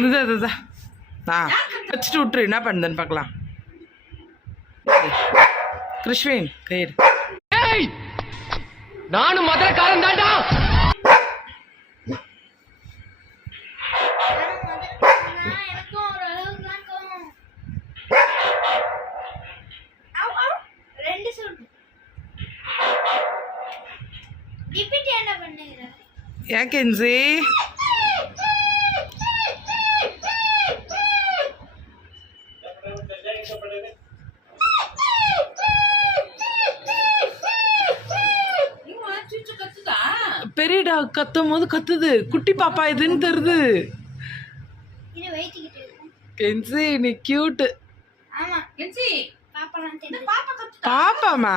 இந்த இதுதான் ஆ வச்சுட்டு விட்டுரு. என்ன பண்ணுதுன்னு பார்க்கலாம். கிருஷ்வின் கயிறு நானும் மதுரக்காரன் தாண்டா எனக்கும் ஒரு பெரிய டாக் கத்தும் போது கத்துது? குட்டி பாப்பா இதுன்னு தருது. கென்சி நீ கியூட்டு ஆமா. கென்சி பாப்பலாம் இந்த தெரியும் பாப்பா கத்து பாப்பாமா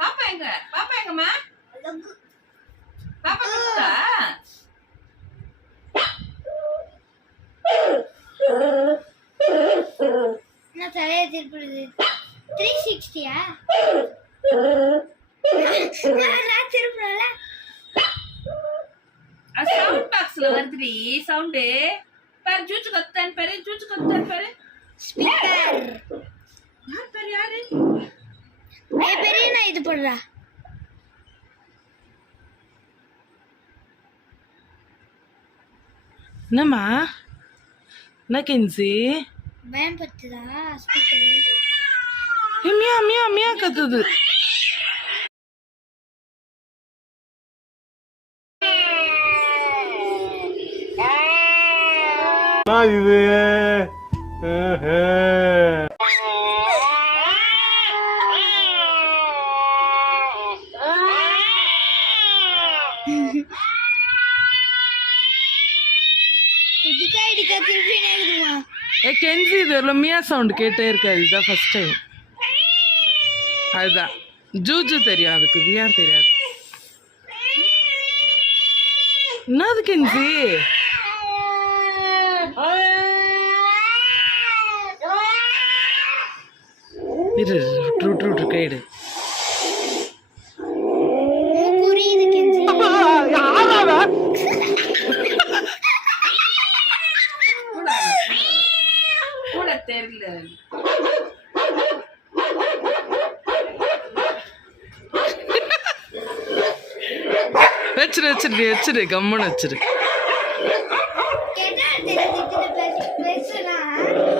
பாப்பா எங்க? பாப்பா எங்கம்மா. பாப்பா கத்துதா? என்ன தலையை திருப்பிடுது? த்ரீ சிக்ஸ்டியா நான் திருப்பிடல சவுண்ட் பாக்ஸ்ல வருதுடி சவுண்டு பாரு ஜூச்சு கத்துதான் பாரு ஜூச்சு கத்துதான் பாரு ஸ்பீக்கர் யார் பாரு யாரு? ஏ பெரிய நான் இது போடுறா. என்னம்மா? என்ன கென்சி பயன்படுத்துதா ஸ்பீக்கர் ஏ, மியா மியா மியா கத்துது. இது. கென்சி இது மியா சவுண்ட் கேட்டே இருக்காது இதுதான் ஃபர்ஸ்ட் டைம் அதுதான். ஜூஜு தெரியும் அதுக்கு வியா தெரியாது. என்னது கென்சி இரு ட்ரூ ட்ரூ ட்ரூ கைடு தெரியல வச்சிரு வச்சிரு வச்சிரு கம்முன்னு வச்சிரு. கேட்டா தெரியுது பேசலாம்